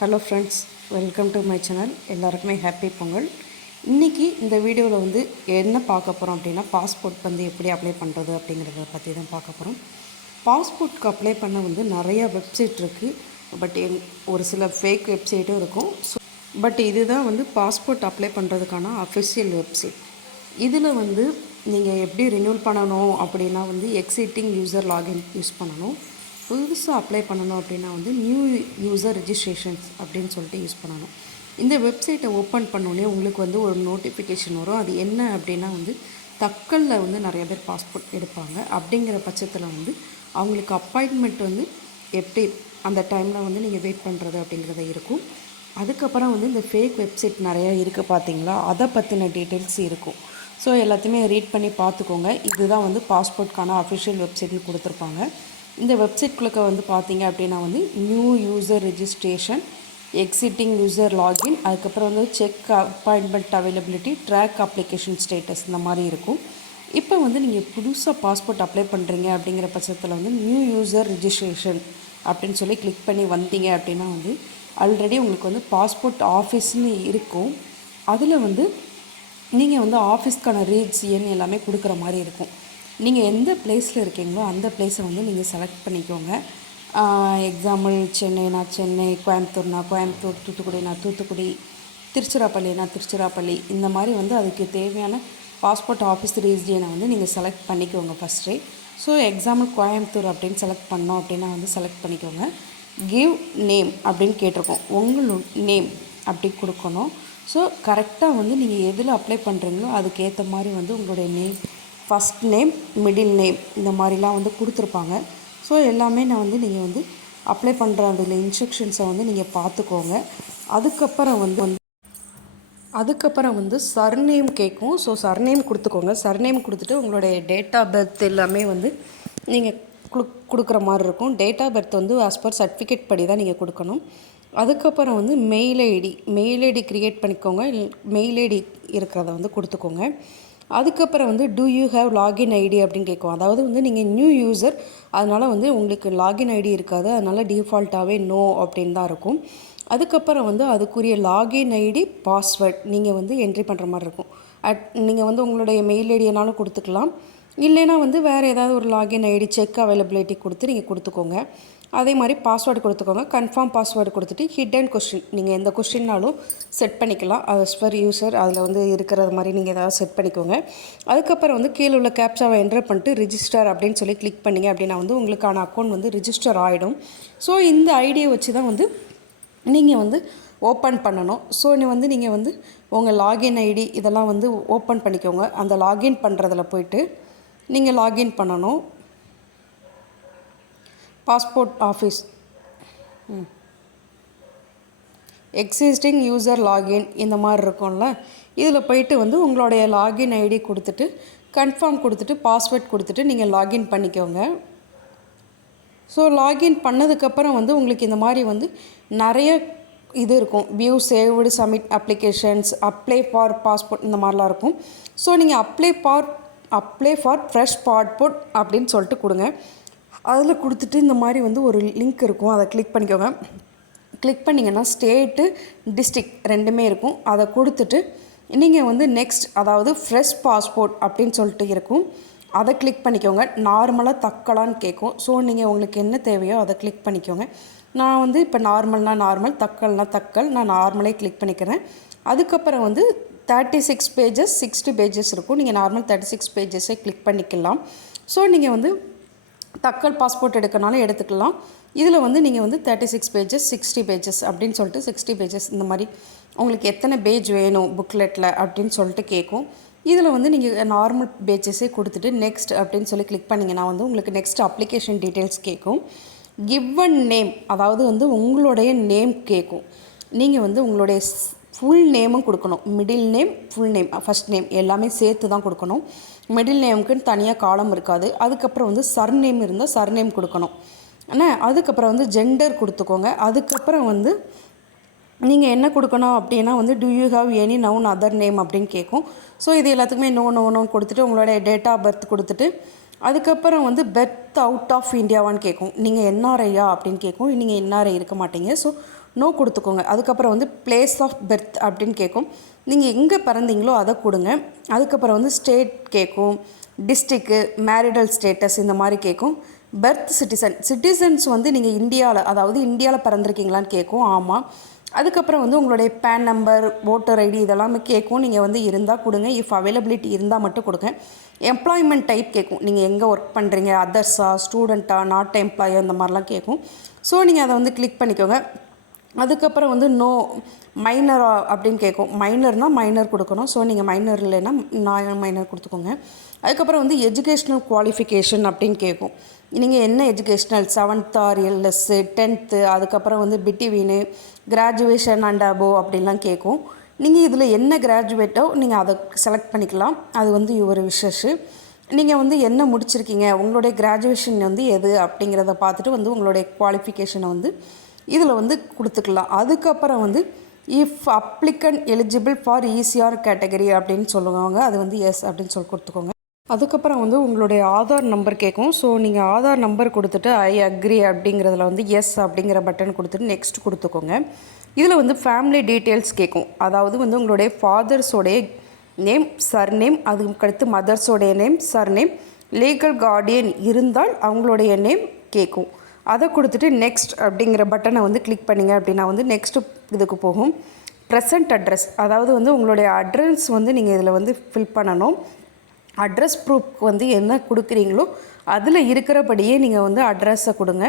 Hello friends welcome to my channel எல்லாருக்குமே happy Pongal. இன்றைக்கி இந்த வீடியோவில் வந்து என்ன பார்க்க போகிறோம் அப்படின்னா பாஸ்போர்ட் வந்து எப்படி அப்ளை பண்ணுறது அப்படிங்கிறத பற்றி தான் பார்க்க போகிறோம் பாஸ்போர்ட்க்கு அப்ளை பண்ண வந்து நிறைய வெப்சைட் இருக்குது பட் எங் ஒரு சில ஃபேக் வெப்சைட்டும் இருக்கும். ஸோ பட் இதுதான் வந்து பாஸ்போர்ட் அப்ளை பண்ணுறதுக்கான அஃபிஷியல் வெப்சைட் இதில் வந்து நீங்கள் எப்படி ரினியூல் பண்ணணும் அப்படின்னா வந்து எக்ஸிட்டிங் யூசர் லாகின் யூஸ் பண்ணணும். புதுசாக அப்ளை பண்ணணும் அப்படின்னா வந்து நியூ யூசர் ரிஜிஸ்ட்ரேஷன்ஸ் அப்படின்னு சொல்லிட்டு யூஸ் பண்ணணும். இந்த வெப்சைட்டை ஓப்பன் பண்ணோடனே உங்களுக்கு வந்து ஒரு நோட்டிஃபிகேஷன் வரும். அது என்ன அப்படின்னா வந்து தக்கலில் வந்து நிறைய பேர் பாஸ்போர்ட் எடுப்பாங்க. அப்படிங்கிற பட்சத்தில் வந்து அவங்களுக்கு அப்பாயின்மெண்ட் வந்து எப்படி அந்த டைமில் வந்து நீங்கள் வெயிட் பண்ணுறது அப்படிங்கிறத இருக்கும். அதுக்கப்புறம் வந்து இந்த ஃபேக் வெப்சைட் நிறையா இருக்குது பார்த்தீங்களா? அதை பற்றின டீட்டெயில்ஸ் இருக்கும். ஸோ எல்லாத்தையுமே ரீட் பண்ணி பார்த்துக்கோங்க. இதுதான் வந்து பாஸ்போர்ட்கான அஃபிஷியல் வெப்சைட்னு கொடுத்துருப்பாங்க. இந்த வெப்சைட்குள்ளே வந்து பார்த்தீங்க அப்படின்னா வந்து new user registration existing user login அதுக்கப்புறம் வந்து check appointment availability track application status இந்த மாதிரி இருக்கும். இப்போ வந்து நீங்கள் புதுசாக பாஸ்போர்ட் அப்ளை பண்ணுறீங்க அப்படிங்கிற பட்சத்தில் வந்து நியூ யூசர் ரிஜிஸ்ட்ரேஷன் அப்படின்னு சொல்லி கிளிக் பண்ணி வந்தீங்க அப்படின்னா வந்து ஆல்ரெடி உங்களுக்கு வந்து பாஸ்போர்ட் ஆஃபீஸ்னு இருக்கும். அதில் வந்து நீங்கள் வந்து ஆஃபீஸ்க்கான ரீட்ஸ் எண் எல்லாமே கொடுக்குற மாதிரி இருக்கும். நீங்கள் எந்த பிளேஸில் இருக்கீங்களோ அந்த பிளேஸை வந்து நீங்கள் செலக்ட் பண்ணிக்கோங்க. எக்ஸாம்பிள் சென்னைனா சென்னை கோயம்புத்தூர்னா கோயம்புத்தூர் தூத்துக்குடினா தூத்துக்குடி திருச்சிராப்பள்ளினா திருச்சிராப்பள்ளி இந்த மாதிரி வந்து அதுக்கு தேவையான பாஸ்போர்ட் ஆஃபீஸ் ரீஜியனை வந்து நீங்கள் செலக்ட் பண்ணிக்கோங்க ஃபஸ்ட்டே ஸோ எக்ஸாம்பிள் கோயம்புத்தூர் அப்படின்னு செலக்ட் பண்ணோம் அப்படின்னா வந்து செலக்ட் பண்ணிக்கோங்க. கிவ் நேம் அப்படின்னு கேட்டிருக்கோம். உங்களோட நேம் அப்படி கொடுக்கணும். ஸோ கரெக்டாக வந்து நீங்கள் எதில் அப்ளை பண்ணுறீங்களோ அதுக்கேற்ற மாதிரி வந்து உங்களுடைய name first name middle name இந்த மாதிரிலாம் வந்து கொடுத்துருப்பாங்க. ஸோ எல்லாமே நான் வந்து நீங்கள் வந்து அப்ளை பண்ணுற அதில் இன்ஸ்ட்ரக்ஷன்ஸை வந்து நீங்கள் பார்த்துக்கோங்க. அதுக்கப்புறம் வந்து வந்து அதுக்கப்புறம் வந்து சர்நேம் கேட்கும் ஸோ சர்நேம் கொடுத்துக்கோங்க. சர்நேம் கொடுத்துட்டு உங்களுடைய டேட் ஆஃப் பர்த் எல்லாமே வந்து நீங்கள் கொடுக்குற மாதிரி இருக்கும். டேட் ஆஃப் பர்த் வந்து ஆஸ் பர் சர்டிஃபிகேட் படி தான் நீங்கள் கொடுக்கணும். அதுக்கப்புறம் வந்து mail ID mail ID create பண்ணிக்கோங்க. மெயில் ஐடி இருக்கிறத வந்து கொடுத்துக்கோங்க. அதுக்கப்புறம் வந்து do you have login ID அப்படின்னு கேட்கும். அதாவது வந்து நீங்கள் நியூ யூசர் அதனால் வந்து உங்களுக்கு லாகின் ஐடி இருக்காது. அதனால் டிஃபால்ட்டாகவே நோ அப்படின்னு தான் இருக்கும். அதுக்கப்புறம் வந்து அதுக்குரிய லாகின் ஐடி பாஸ்வேர்ட் நீங்கள் வந்து என்ட்ரி பண்ணுற மாதிரி இருக்கும். அட் நீங்கள் வந்து உங்களுடைய மெயில் ஐடியனாலும் கொடுத்துக்கலாம். இல்லைனா வந்து வேறு ஏதாவது ஒரு லாகின் ஐடி செக் அவைலபிலிட்டி கொடுத்து நீங்கள் கொடுத்துக்கோங்க. அதே மாதிரி பாஸ்வேர்டு கொடுத்துக்கோங்க. கன்ஃபார்ம் பாஸ்வேர்டு கொடுத்துட்டு ஹிடன் கொஸ்டின் நீங்கள் எந்த கொஸ்டின்னாலும் செட் பண்ணிக்கலாம். அது ஸ்பர் யூசர் அதில் வந்து இருக்கிறது மாதிரி நீங்கள் ஏதாவது செட் பண்ணிக்கோங்க. அதுக்கப்புறம் வந்து கீழே உள்ள கேப்சாவை என்டர் பண்ணிட்டு ரிஜிஸ்டர் அப்படின்னு சொல்லி கிளிக் பண்ணிங்க அப்படின்னா வந்து உங்களுக்கான அக்கௌண்ட் வந்து ரிஜிஸ்டர் ஆகிடும் ஸோ இந்த ஐடியை வச்சு தான் வந்து நீங்கள் வந்து ஓப்பன் பண்ணணும். ஸோ நீ வந்து நீங்கள் வந்து உங்கள் லாகின் ஐடி இதெல்லாம் வந்து ஓப்பன் பண்ணிக்கோங்க. அந்த லாகின் பண்ணுறதில் போயிட்டு நீங்கள் லாகின் பண்ணணும். Passport office existing user login இந்த மாதிரி இருக்கும்ல. இதில் போயிட்டு வந்து உங்களுடைய லாகின் ஐடி கொடுத்துட்டு கன்ஃபார்ம் கொடுத்துட்டு பாஸ்வேர்ட் கொடுத்துட்டு நீங்கள் லாகின் பண்ணிக்கோங்க. ஸோ லாகின் பண்ணதுக்கப்புறம் வந்து உங்களுக்கு இந்த மாதிரி வந்து நிறைய இது இருக்கும். View saved submit applications apply for passport இந்த மாதிரிலாம் இருக்கும். ஸோ நீங்கள் apply for apply for fresh passport அப்படின்னு சொல்லிட்டு கொடுங்க. அதில் கொடுத்துட்டு இந்த மாதிரி வந்து ஒரு லிங்க் இருக்கும். அதை கிளிக் பண்ணிக்கோங்க. கிளிக் பண்ணிங்கன்னா ஸ்டேட்டு டிஸ்ட்ரிக் ரெண்டுமே இருக்கும். அதை கொடுத்துட்டு நீங்கள் வந்து நெக்ஸ்ட் அதாவது ஃப்ரெஷ் பாஸ்போர்ட் அப்படின்னு சொல்லிட்டு இருக்கும். அதை கிளிக் பண்ணிக்கோங்க. நார்மலாக தக்கலான்னு கேட்கும் ஸோ நீங்கள் உங்களுக்கு என்ன தேவையோ அதை கிளிக் பண்ணிக்கோங்க. நான் வந்து இப்போ நார்மல்னால் நார்மல் தக்கல்னால் தக்கல் நான் நார்மலே கிளிக் பண்ணிக்கிறேன். அதுக்கப்புறம் வந்து thirty six pages sixty pages இருக்கும். நீங்கள் நார்மல் தேர்ட்டி சிக்ஸ் பேஜஸே கிளிக் பண்ணிக்கலாம். ஸோ நீங்கள் வந்து தக்கல் பாஸ்போர்ட் எடுக்கனாலும் எடுத்துக்கலாம். இதில் வந்து நீங்கள் வந்து thirty six pages sixty pages அப்படின்னு சொல்லிட்டு சிக்ஸ்டி பேஜஸ் இந்த மாதிரி உங்களுக்கு எத்தனை பேஜ் வேணும் புக்லெட்டில் அப்படின்னு சொல்லிட்டு கேட்கும் இதில் வந்து நீங்கள் நார்மல் பேஜஸே கொடுத்துட்டு நெக்ஸ்ட் அப்படின்னு சொல்லி கிளிக் பண்ணிங்கன்னா வந்து உங்களுக்கு நெக்ஸ்ட் அப்ளிகேஷன் டீட்டெயில்ஸ் கேட்கும் கிவன் நேம் அதாவது வந்து உங்களுடைய நேம் கேட்கும் நீங்கள் வந்து உங்களுடைய ஃபுல் நேமும் கொடுக்கணும். Middle name full name first name எல்லாமே சேர்த்து தான் கொடுக்கணும். மிடில் நேமுக்குன்னு தனியாக காலம் இருக்காது. அதுக்கப்புறம் வந்து சர் நேம் இருந்தால் சர் நேம் கொடுக்கணும். ஆனால் அதுக்கப்புறம் வந்து ஜெண்டர் கொடுத்துக்கோங்க. அதுக்கப்புறம் வந்து நீங்கள் என்ன கொடுக்கணும் அப்படின்னா வந்து do you have any known other name அப்படின்னு கேட்கும் ஸோ இது எல்லாத்துக்குமே நோ நோ நோன் கொடுத்துட்டு உங்களுடைய டேட் ஆஃப் பர்த் கொடுத்துட்டு அதுக்கப்புறம் வந்து பெர்த் அவுட் ஆஃப் இந்தியாவான்னு கேட்கும் நீங்கள் என்ஆர்ஐயா அப்படின்னு கேட்கும் நீங்கள் என்ஆர்ஐ இருக்க மாட்டீங்க. ஸோ நோ கொடுத்துக்கோங்க. அதுக்கப்புறம் வந்து பிளேஸ் ஆஃப் பெர்த் அப்படின்னு கேட்கும் நீங்கள் எங்கே பிறந்தீங்களோ அதை கொடுங்க. அதுக்கப்புறம் வந்து ஸ்டேட் கேட்கும் டிஸ்ட்ரிக்கு மேரிடல் ஸ்டேட்டஸ் இந்த மாதிரி கேட்கும் பெர்த் சிட்டிசன் சிட்டிசன்ஸ் வந்து நீங்கள் இந்தியாவில் அதாவது இந்தியாவில் பிறந்திருக்கீங்களான்னு கேட்கும் ஆமாம் அதுக்கப்புறம் வந்து உங்களுடைய பேன் நம்பர் ஓட்டர் ஐடி இதெல்லாமே கேட்கும் நீங்கள் வந்து இருந்தால் கொடுங்க. இஃப் அவைலபிலிட்டி இருந்தால் மட்டும் கொடுங்க. எம்ப்ளாய்மெண்ட் டைப் கேட்கும் நீங்கள் எங்கே ஒர்க் பண்ணுறீங்க அதர்ஸா ஸ்டூடெண்ட்டா நாட் எம்ப்ளாயோ இந்த மாதிரிலாம் கேட்கும் ஸோ நீங்கள் அதை வந்து கிளிக் பண்ணிக்கோங்க. அதுக்கப்புறம் வந்து நோ மைனரா அப்படின்னு கேட்கும். மைனர்னால் மைனர் கொடுக்கணும். ஸோ நீங்கள் மைனர் இல்லைன்னா நான் மைனர் கொடுத்துக்கோங்க. அதுக்கப்புறம் வந்து எஜுகேஷ்னல் குவாலிஃபிகேஷன் அப்படின்னு கேட்கும். நீங்கள் என்ன educational seventh or less tenth அதுக்கப்புறம் வந்து பிட்டிவீனு கிராஜுவேஷன் அண்ட் அபோ அப்படின்லாம் கேட்கும். நீங்கள் இதில் என்ன கிராஜுவேட்டோ நீங்கள் அதை செலக்ட் பண்ணிக்கலாம். அது வந்து ஒரு விஷஷு நீங்கள் வந்து என்ன முடிச்சிருக்கீங்க? உங்களுடைய கிராஜுவேஷன் வந்து எது அப்படிங்கிறத பார்த்துட்டு வந்து உங்களுடைய குவாலிஃபிகேஷனை வந்து இதில் வந்து கொடுத்துக்கலாம். அதுக்கப்புறம் வந்து if applicant eligible for ECR category அப்படின்னு சொல்லுவாங்க. அது வந்து எஸ் அப்படின்னு சொல்லி கொடுத்துக்கோங்க. அதுக்கப்புறம் வந்து உங்களுடைய ஆதார் நம்பர் கேட்கும். ஸோ நீங்கள் ஆதார் நம்பர் கொடுத்துட்டு ஐ அக்ரி அப்படிங்கிறதுல வந்து எஸ் அப்படிங்கிற பட்டன் கொடுத்துட்டு நெக்ஸ்ட் கொடுத்துக்கோங்க. இதில் வந்து ஃபேமிலி டீட்டெயில்ஸ் கேட்கும். அதாவது வந்து உங்களுடைய ஃபாதர்ஸோடைய நேம் சர்நேம் அதுக்கடுத்து மதர்ஸோடைய நேம் சர்நேம் லீகல் கார்டியன் இருந்தால் அவங்களுடைய நேம் கேட்கும். அதை கொடுத்துட்டு நெக்ஸ்ட் அப்படிங்கிற பட்டனை வந்து கிளிக் பண்ணிங்க அப்படின்னா வந்து நெக்ஸ்ட்டு இதுக்கு போகும். ப்ரெசன்ட் அட்ரஸ் அதாவது வந்து உங்களுடைய அட்ரஸ் வந்து நீங்கள் இதில் வந்து ஃபில் பண்ணணும். அட்ரஸ் ப்ரூஃப்க்கு வந்து என்ன கொடுக்குறீங்களோ அதில் இருக்கிறபடியே நீங்கள் வந்து அட்ரஸை கொடுங்க.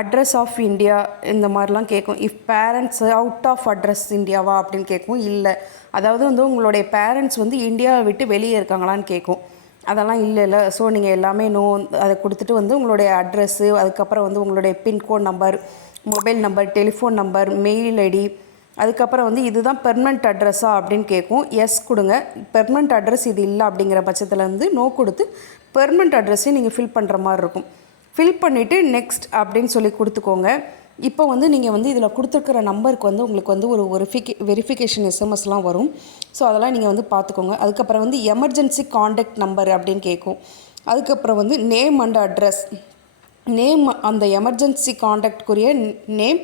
அட்ரஸ் ஆஃப் இந்தியா இந்த மாதிரிலாம் கேட்கும் if parents out of address இந்தியாவா அப்படின்னு கேட்கும் இல்லை. அதாவது வந்து உங்களுடைய பேரண்ட்ஸ் வந்து இந்தியாவை விட்டு வெளியே இருக்காங்களான்னு கேட்கும் அதெல்லாம் இல்லை இல்லை. ஸோ நீங்கள் எல்லாமே நோ அதை கொடுத்துட்டு வந்து உங்களுடைய அட்ரஸ்ஸு அதுக்கப்புறம் வந்து உங்களுடைய pincode number mobile number telephone number mail ID அதுக்கப்புறம் வந்து இதுதான் பெர்மனண்ட் அட்ரஸா அப்படின்னு கேட்கும் எஸ் கொடுங்க. பெர்மனண்ட் அட்ரஸ் இது இல்லை அப்படிங்கிற பட்சத்தில் வந்து நோ கொடுத்து பெர்மனண்ட் அட்ரஸையும் நீங்கள் ஃபில் பண்ணுற மாதிரி இருக்கும். ஃபில் பண்ணிவிட்டு நெக்ஸ்ட் அப்படின்னு சொல்லி கொடுத்துக்கோங்க. இப்போ வந்து நீங்கள் வந்து இதில் கொடுத்துருக்குற நம்பருக்கு வந்து உங்களுக்கு வந்து ஒரு வெரிஃபிகே வெரிஃபிகேஷன் எஸ்எம்எஸ்லாம் வரும். ஸோ அதெல்லாம் நீங்கள் வந்து பார்த்துக்கோங்க அதுக்கப்புறம் வந்து எமர்ஜென்சி காண்டாக்ட் நம்பர் அப்படின்னு கேட்கும் அதுக்கப்புறம் வந்து நேம் அண்ட் அட்ரஸ் நேம் அந்த எமர்ஜென்சி காண்டாக்ட்குரிய நேம்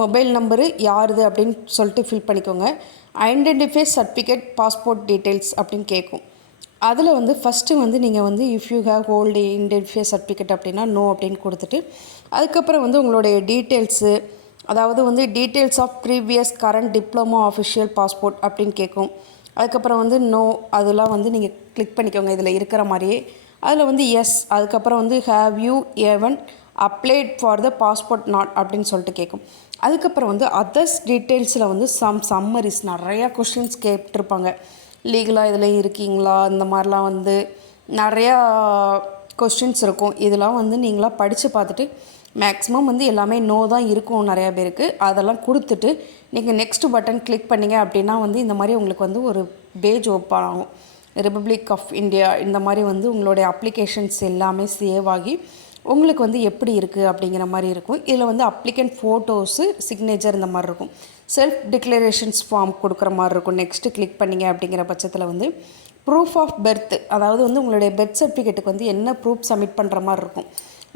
மொபைல் நம்பரு யாருது அப்படின்னு சொல்லிட்டு ஃபில் பண்ணிக்கோங்க. ஐடென்டிஃபை சர்டிஃபிகேட் பாஸ்போர்ட் டீட்டெயில்ஸ் அப்படின்னு கேட்கும் அதில் வந்து ஃபஸ்ட்டு வந்து நீங்கள் வந்து இஃப் யூ ஹேவ் ஹோல்டு இன்டென்ஃபியர் சர்டிஃபிகேட் அப்படின்னா நோ அப்படின்னு கொடுத்துட்டு அதுக்கப்புறம் வந்து உங்களுடைய டீட்டெயில்ஸு அதாவது வந்து details of previous current diploma official passport அப்படின்னு கேட்கும் அதுக்கப்புறம் வந்து நோ அதெல்லாம் வந்து நீங்கள் கிளிக் பண்ணிக்கோங்க இதில் இருக்கிற மாதிரியே. அதில் வந்து எஸ் அதுக்கப்புறம் வந்து have you ever applied for the passport not அப்படின்னு சொல்லிட்டு கேட்கும் அதுக்கப்புறம் வந்து அதர்ஸ் டீட்டெயில்ஸில் வந்து சம் சம்மரிஸ் நிறையா கொஷின்ஸ் கேட்டிருப்பாங்க. லீகலாக இதில் இருக்கீங்களா? இந்த மாதிரிலாம் வந்து நிறையா கொஸ்டின்ஸ் இருக்கும். இதெல்லாம் வந்து நீங்களாக படித்து பார்த்துட்டு மேக்ஸிமம் வந்து எல்லாமே நோ தான் இருக்கும் நிறையா பேருக்கு. அதெல்லாம் கொடுத்துட்டு நீங்கள் நெக்ஸ்ட் பட்டன் கிளிக் பண்ணிங்க அப்படின்னா வந்து இந்த மாதிரி உங்களுக்கு வந்து ஒரு பேஜ் ஓப்பன் ஆகும். ரிப்பப்ளிக் ஆஃப் இந்தியா இந்த மாதிரி வந்து உங்களுடைய அப்ளிகேஷன்ஸ் எல்லாமே சேவ் ஆகி உங்களுக்கு வந்து எப்படி இருக்குது அப்படிங்கிற மாதிரி இருக்கும். இதில் வந்து அப்ளிகண்ட் ஃபோட்டோஸு சிக்னேச்சர் இந்த மாதிரி இருக்கும். செல்ஃப் டிக்ளரேஷன்ஸ் ஃபார்ம் கொடுக்குற மாதிரி இருக்கும். நெக்ஸ்ட்டு கிளிக் பண்ணிங்க அப்படிங்கிற பட்சத்தில் வந்து ப்ரூஃப் ஆஃப் பெர்த் அதாவது வந்து உங்களுடைய பெர்த் சர்டிஃபிகேட்டுக்கு வந்து என்ன ப்ரூஃப் சப்மிட் பண்ணுற மாதிரி இருக்கும்.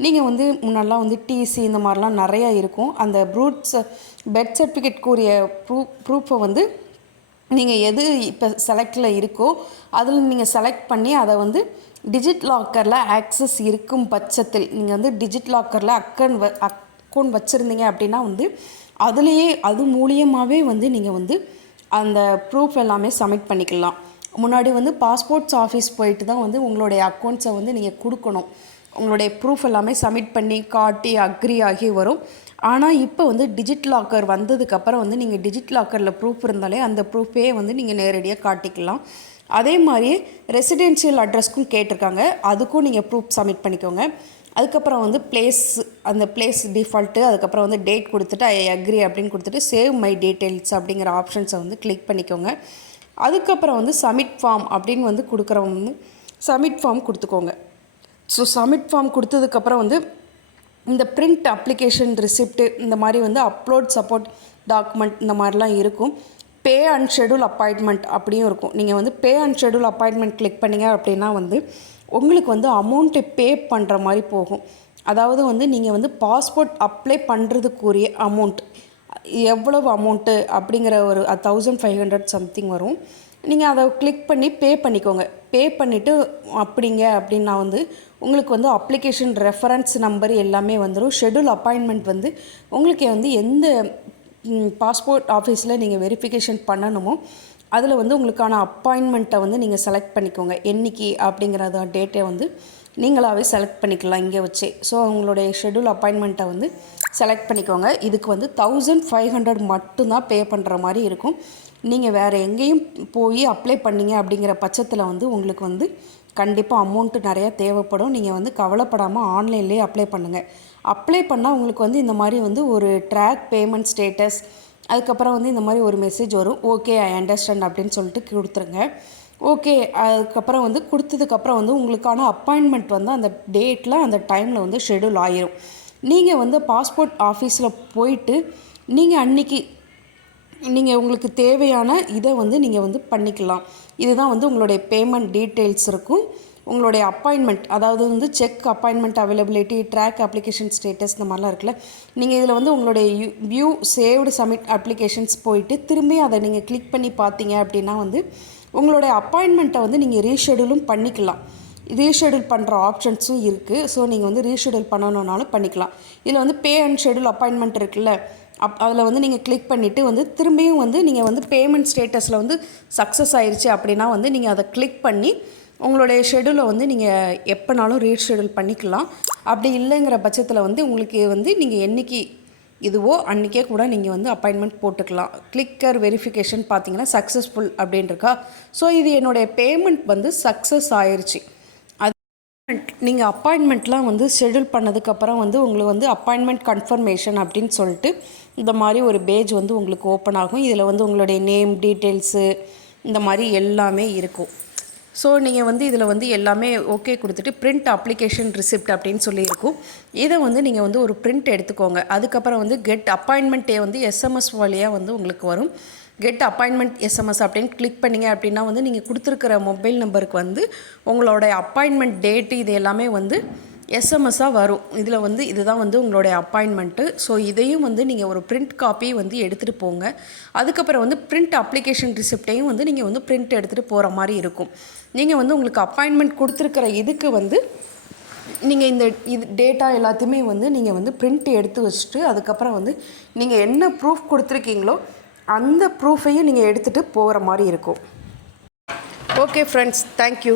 நீங்கள் வந்து முன்னெல்லாம் வந்து டிசி இந்த மாதிரிலாம் நிறையா இருக்கும். அந்த ப்ரூட்ஸ் பெர்த் சர்டிஃபிகேட்க்குரிய ப்ரூஃப் ப்ரூஃபை வந்து நீங்கள் எது இப்போ செலக்டில் இருக்கோ அதில் நீங்கள் செலக்ட் பண்ணி அதை வந்து டிஜிட் லாக்கரில் ஆக்சஸ் இருக்கும் பட்சத்தில் நீங்கள் வந்து டிஜிட் லாக்கரில் அக்கௌண்ட் வ அக்கௌண்ட் வச்சுருந்தீங்க அப்படின்னா வந்து அதுலேயே அது மூலியமாகவே வந்து நீங்கள் வந்து அந்த ப்ரூஃப் எல்லாமே சப்மிட் பண்ணிக்கலாம். முன்னாடி வந்து பாஸ்போர்ட்ஸ் ஆஃபீஸ் போயிட்டு தான் வந்து உங்களுடைய அக்கௌண்ட்ஸை வந்து நீங்கள் கொடுக்கணும். உங்களுடைய ப்ரூஃப் எல்லாமே சப்மிட் பண்ணி காட்டி அக்ரி ஆகி வரும். ஆனால் இப்போ வந்து டிஜிட் லாக்கர் வந்ததுக்கப்புறம் வந்து நீங்கள் டிஜிட் லாக்கரில் ப்ரூஃப் இருந்தாலே அந்த ப்ரூஃபே வந்து நீங்கள் நேரடியாக காட்டிக்கலாம். அதே மாதிரியே ரெசிடென்ஷியல் அட்ரஸ்க்கும் கேட்டிருக்காங்க. அதுக்கும் நீங்கள் ப்ரூஃப் சப்மிட் பண்ணிக்கோங்க. அதுக்கப்புறம் வந்து பிளேஸ் அந்த பிளேஸ் டிஃபால்ட்டு அதுக்கப்புறம் வந்து டேட் கொடுத்துட்டு ஐ அக்ரி அப்படின்னு கொடுத்துட்டு சேவ் மை டீட்டெயில்ஸ் அப்படிங்கிற ஆப்ஷன்ஸை வந்து கிளிக் பண்ணிக்கோங்க. அதுக்கப்புறம் வந்து சப்மிட் ஃபார்ம் அப்படின்னு வந்து கொடுக்குறவங்க வந்து சப்மிட் ஃபார்ம் கொடுத்துக்கோங்க. ஸோ சப்மிட் ஃபார்ம் கொடுத்ததுக்கப்புறம் வந்து இந்த பிரிண்ட் அப்ளிகேஷன் ரிசிப்ட்டு இந்த மாதிரி வந்து அப்லோட் சப்போர்ட் டாக்குமெண்ட் இந்த மாதிரிலாம் இருக்கும். பே அண்ட் ஷெடியூல் அப்பாயின்மெண்ட் அப்படியும் இருக்கும். நீங்கள் வந்து pay and schedule appointment click பண்ணிங்க அப்படின்னா வந்து உங்களுக்கு வந்து அமௌண்ட்டு பே பண்ணுற மாதிரி போகும். அதாவது வந்து நீங்கள் வந்து பாஸ்போர்ட் அப்ளை பண்ணுறதுக்குரிய அமௌண்ட் எவ்வளவு அமௌண்ட்டு அப்படிங்கிற ஒரு தௌசண்ட் ஃபைவ் ஹண்ட்ரட் சம்திங் வரும். நீங்கள் அதை கிளிக் பண்ணி பே பண்ணிக்கோங்க. பே பண்ணிவிட்டு அப்படிங்க அப்படின்னா வந்து உங்களுக்கு வந்து அப்ளிகேஷன் ரெஃபரன்ஸ் நம்பர் எல்லாமே வந்துடும் ஷெட்யூல் அப்பாயின்மெண்ட் வந்து உங்களுக்கு வந்து எந்த பாஸ்போர்ட் ஆஃபீஸில் நீங்கள் வெரிஃபிகேஷன் பண்ணணுமோ அதில் வந்து உங்களுக்கான அப்பாயின்மெண்ட்டை வந்து நீங்கள் செலக்ட் பண்ணிக்கோங்க. என்றைக்கு அப்படிங்கிறத டேட்டை வந்து நீங்களாகவே செலக்ட் பண்ணிக்கலாம் இங்கே வச்சே. ஸோ உங்களுடைய ஷெட்யூல் அப்பாயின்மெண்ட்டை வந்து செலக்ட் பண்ணிக்கோங்க. இதுக்கு வந்து தௌசண்ட் ஃபைவ் ஹண்ட்ரட் மட்டும்தான் பே பண்ணுற மாதிரி இருக்கும். நீங்கள் வேறு எங்கேயும் போய் அப்ளை பண்ணீங்க அப்படிங்கிற பட்சத்தில் வந்து உங்களுக்கு வந்து கண்டிப்பாக அமௌண்ட்டு நிறையா தேவைப்படும். நீங்கள் வந்து கவலைப்படாமல் ஆன்லைன்லேயே அப்ளை பண்ணுங்கள் அப்ளை பண்ணால் உங்களுக்கு வந்து இந்த மாதிரி வந்து ஒரு ட்ராக் பேமெண்ட் ஸ்டேட்டஸ் அதுக்கப்புறம் வந்து இந்த மாதிரி ஒரு மெசேஜ் வரும். ஓகே ஐ அண்டர்ஸ்டாண்ட் அப்படின்னு சொல்லிட்டு கொடுத்துருங்க. ஓகே அதுக்கப்புறம் வந்து கொடுத்ததுக்கப்புறம் வந்து உங்களுக்கான அப்பாயின்மெண்ட் வந்து அந்த டேட்டில் அந்த டைமில் வந்து ஷெடியூல் ஆயிரும். நீங்கள் வந்து பாஸ்போர்ட் ஆஃபீஸில் போயிட்டு நீங்கள் அன்னைக்கு நீங்கள் உங்களுக்கு தேவையான இதை வந்து நீங்கள் வந்து பண்ணிக்கலாம். இதுதான் வந்து உங்களுடைய பேமெண்ட் டீட்டெயில்ஸ் இருக்கும். உங்களுடைய அப்பாயின்மெண்ட் அதாவது வந்து check appointment availability track application status இந்த மாதிரிலாம் இருக்குல்ல நீங்கள் இதில் வந்து உங்களுடைய வியூ சேவ்டு சப்மிட் அப்ளிகேஷன்ஸ் போயிட்டு திரும்பி அதை நீங்கள் கிளிக் பண்ணி பார்த்தீங்க அப்படின்னா வந்து உங்களுடைய அப்பாயின்மெண்ட்டை வந்து நீங்கள் ரீஷெடியூலும் பண்ணிக்கலாம். ரீஷெடியூல் பண்ணுற ஆப்ஷன்ஸும் இருக்குது ஸோ நீங்கள் வந்து ரீஷெடியூல் பண்ணணுன்னாலும் பண்ணிக்கலாம். இதில் வந்து பே அண்ட் ஷெடியூல் அப்பாயின்மெண்ட் இருக்குல்ல அப் அதில் வந்து நீங்கள் கிளிக் பண்ணிவிட்டு வந்து திரும்பியும் வந்து நீங்கள் வந்து பேமெண்ட் ஸ்டேட்டஸில் வந்து சக்ஸஸ் ஆயிடுச்சு அப்படின்னா வந்து நீங்கள் அதை கிளிக் பண்ணி உங்களுடைய ஷெடியூலை வந்து நீங்கள் எப்போனாலும் ரீட் ஷெடியூல் பண்ணிக்கலாம். அப்படி இல்லைங்கிற பட்சத்தில் வந்து உங்களுக்கு வந்து நீங்கள் என்றைக்கு இதுவோ அன்றைக்கே கூட நீங்கள் வந்து அப்பாயின்மெண்ட் போட்டுக்கலாம். கிளிக்கர் வெரிஃபிகேஷன் பார்த்தீங்கன்னா சக்ஸஸ்ஃபுல் அப்படின்ட்டுருக்கா ஸோ இது என்னுடைய பேமெண்ட் வந்து சக்ஸஸ் ஆயிடுச்சு நீங்கள் அப்பாயின்மெண்ட்லாம் வந்து ஷெடியூல் பண்ணதுக்கப்புறம் வந்து உங்களுக்கு வந்து அப்பாயின்மெண்ட் கன்ஃபர்மேஷன் அப்படின்னு சொல்லிட்டு இந்த மாதிரி ஒரு பேஜ் வந்து உங்களுக்கு ஓப்பன் ஆகும். இதில் வந்து உங்களுடைய நேம் டீட்டெயில்ஸு இந்த மாதிரி எல்லாமே இருக்கும். ஸோ நீங்கள் வந்து இதில் வந்து எல்லாமே ஓகே கொடுத்துட்டு பிரிண்ட் அப்ளிகேஷன் ரிசிப்ட் அப்படின்னு சொல்லியிருக்கும். இதை வந்து நீங்கள் வந்து ஒரு பிரிண்ட் எடுத்துக்கோங்க. அதுக்கப்புறம் வந்து கெட் அப்பாயின்மெண்ட் டே வந்து எஸ்எம்எஸ் வழியாக வந்து உங்களுக்கு வரும். கெட் அப்பாயின்மெண்ட் எஸ்எம்எஸ் அப்படின்னு கிளிக் பண்ணிங்க அப்படின்னா வந்து நீங்கள் கொடுத்துருக்கிற மொபைல் நம்பருக்கு வந்து உங்களோட அப்பாயின்மெண்ட் டேட்டு இது எல்லாமே வந்து எஸ்எம்எஸ்ஸாக வரும். இதில் வந்து இதுதான் வந்து உங்களுடைய அப்பாயின்மெண்ட்டு ஸோ இதையும் வந்து நீங்கள் ஒரு பிரிண்ட் காப்பி வந்து எடுத்துகிட்டு போங்க. அதுக்கப்புறம் வந்து பிரிண்ட் அப்ளிகேஷன் ரிசிப்டையும் வந்து நீங்கள் வந்து பிரிண்ட் எடுத்துகிட்டு போகிற மாதிரி இருக்கும். நீங்கள் வந்து உங்களுக்கு அப்பாயின்மெண்ட் கொடுத்துருக்கிற இதுக்கு வந்து நீங்கள் இந்த இது டேட்டா எல்லாத்தையுமே வந்து நீங்கள் வந்து பிரிண்ட் எடுத்து வச்சுட்டு அதுக்கப்புறம் வந்து நீங்கள் என்ன ப்ரூஃப் கொடுத்துருக்கீங்களோ அந்த ப்ரூஃபையும் நீங்கள் எடுத்துகிட்டு போகிற மாதிரி இருக்கும். Okay friends thank you